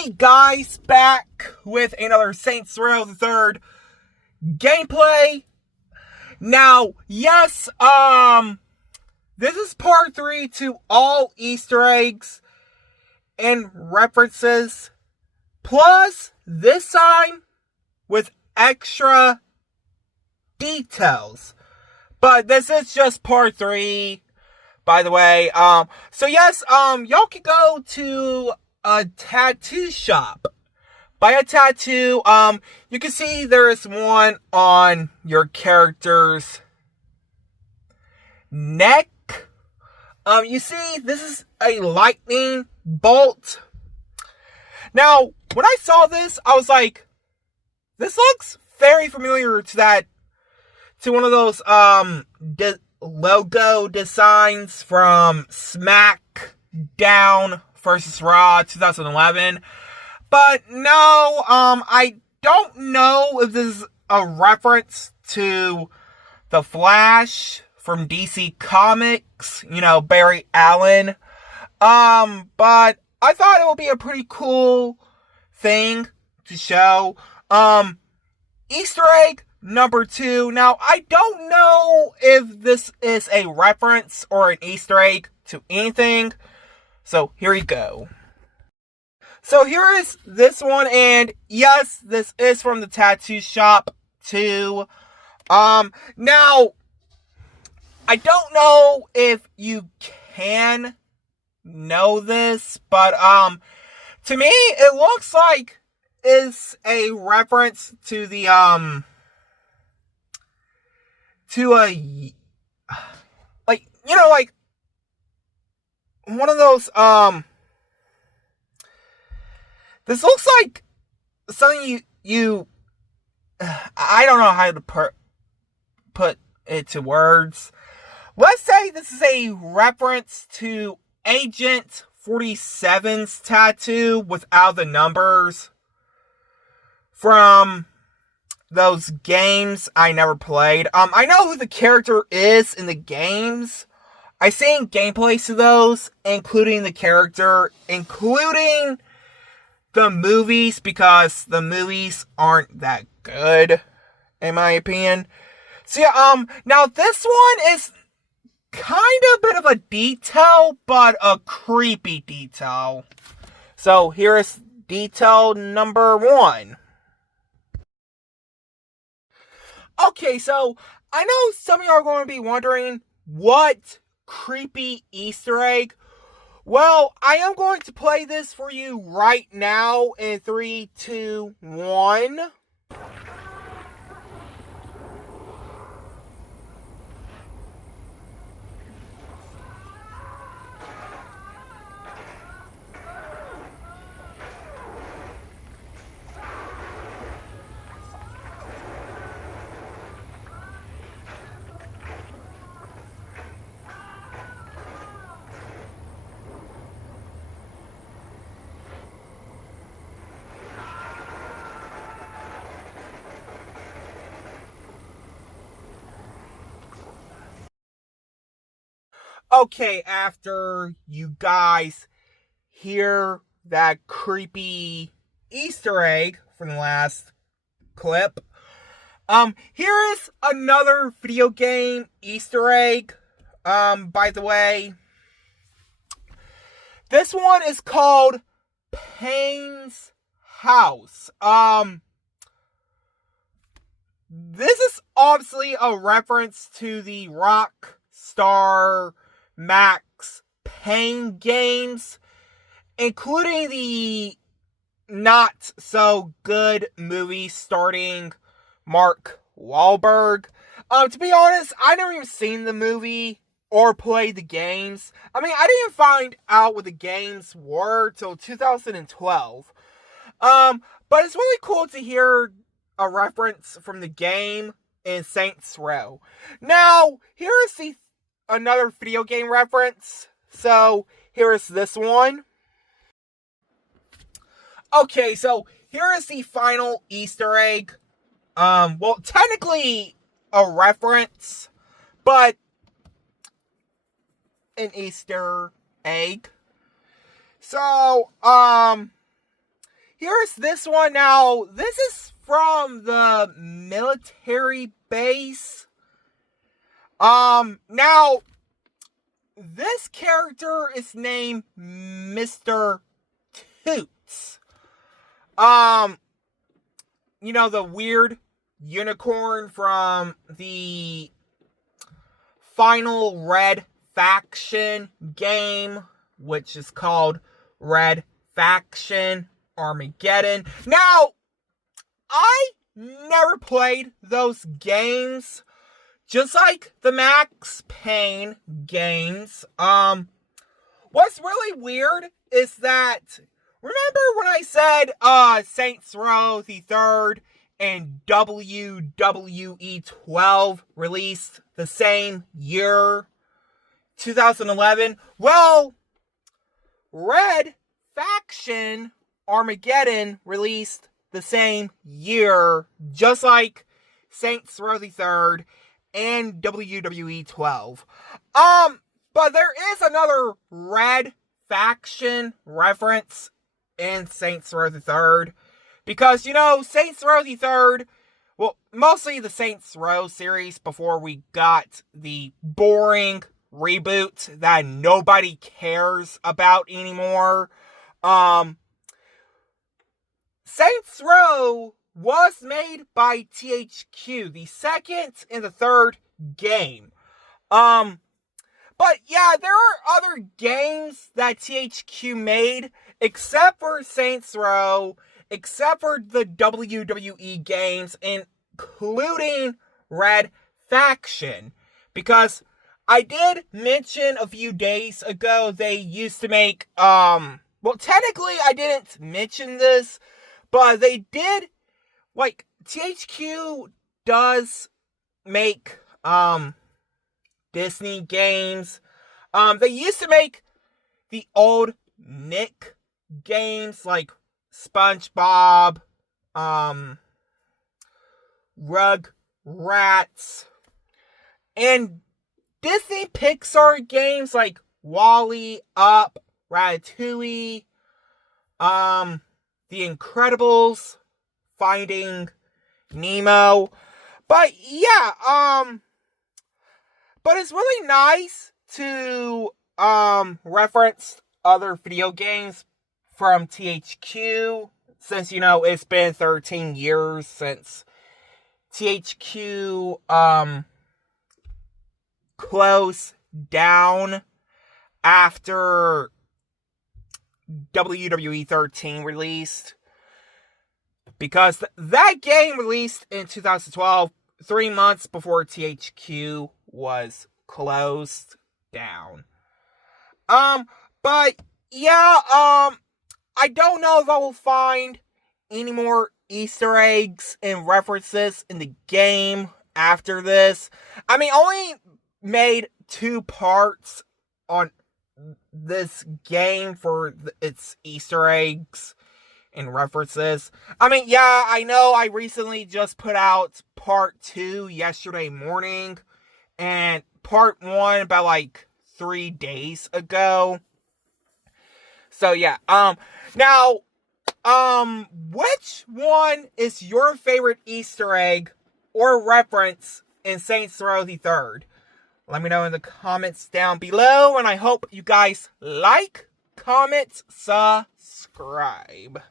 Hey guys, back with another Saints Row the Third gameplay. Now, yes, this is part 3 to all Easter eggs and references, plus this time with extra details. But this is just part 3, by the way. So yes, y'all can go to a tattoo shop, buy a tattoo. You can see there is one on your character's neck. You see this is a lightning bolt. Now, when I saw this, I was like, this looks very familiar to one of those logo designs from SmackDown versus Raw 2011. But no, I don't know if this is a reference to The Flash from DC Comics, Barry Allen. But I thought it would be a pretty cool thing to show. Easter egg number 2. Now, I don't know if this is a reference or an Easter egg to anything. So, here we go. So, here is this one, and yes, this is from the tattoo shop, too. Now, I don't know if you can know this, but, to me, it looks like it's a reference to the, one of those, this looks like something you I don't know how to put it to words. Let's say this is a reference to Agent 47's tattoo without the numbers from those games I never played. I know who the character is in the games. I've seen gameplays to those, including the character, including the movies, because the movies aren't that good, in my opinion. So yeah, now this one is kind of a bit of a detail, but a creepy detail. So here is detail number 1. Okay, so I know some of you are going to be wondering, what creepy Easter egg? Well, I am going to play this for you right now in 3, 2, 1. Okay, after you guys hear that creepy Easter egg from the last clip, here is another video game Easter egg. By the way, this one is called Payne's House. This is obviously a reference to the Rockstar Max Payne games, including the not so good movie starring Mark Wahlberg. To be honest, I never even seen the movie or played the games. I mean, I didn't find out what the games were till 2012. But it's really cool to hear a reference from the game in Saints Row. Now, here is another video game reference. So, here is this one. Okay, so here is the final Easter egg. Well, technically a reference, but an Easter egg. So, here's this one. Now, this is from the military base. Now, this character is named Mr. Toots. You know, the weird unicorn from the final Red Faction game, which is called Red Faction Armageddon. Now, I never played those games, just like the Max Payne games. What's really weird is that, remember when I said Saints Row the 3rd and WWE 12 released the same year, 2011? Well, Red Faction Armageddon released the same year, just like Saints Row the 3rd and WWE 12. But there is another Red Faction reference in Saints Row the 3rd. Because, you know, Saints Row the 3rd, well, mostly the Saints Row series before we got the boring reboot that nobody cares about anymore. Saints Row was made by THQ, the second and the third game. But yeah, there are other games that THQ made, except for Saints Row, except for the WWE games, including Red Faction. Because I did mention a few days ago they used to make, well, technically I didn't mention this, but they did, like, THQ does make, Disney games. They used to make the old Nick games, like SpongeBob, Rugrats, and Disney Pixar games like WALL-E, Up, Ratatouille, The Incredibles, Finding Nemo. But yeah, but it's really nice to reference other video games from THQ, since, you know, it's been 13 years since THQ closed down after WWE 13 released. Because that game released in 2012, 3 months before THQ was closed down. But yeah, I don't know if I will find any more Easter eggs and references in the game after this. I mean, I only made 2 parts on this game for its Easter eggs and references. I mean, yeah, I know I recently just put out part 2 yesterday morning, and part 1 about like 3 days ago. So yeah, now, which one is your favorite Easter egg or reference in Saints Row the 3rd? Let me know in the comments down below, and I hope you guys like, comment, subscribe.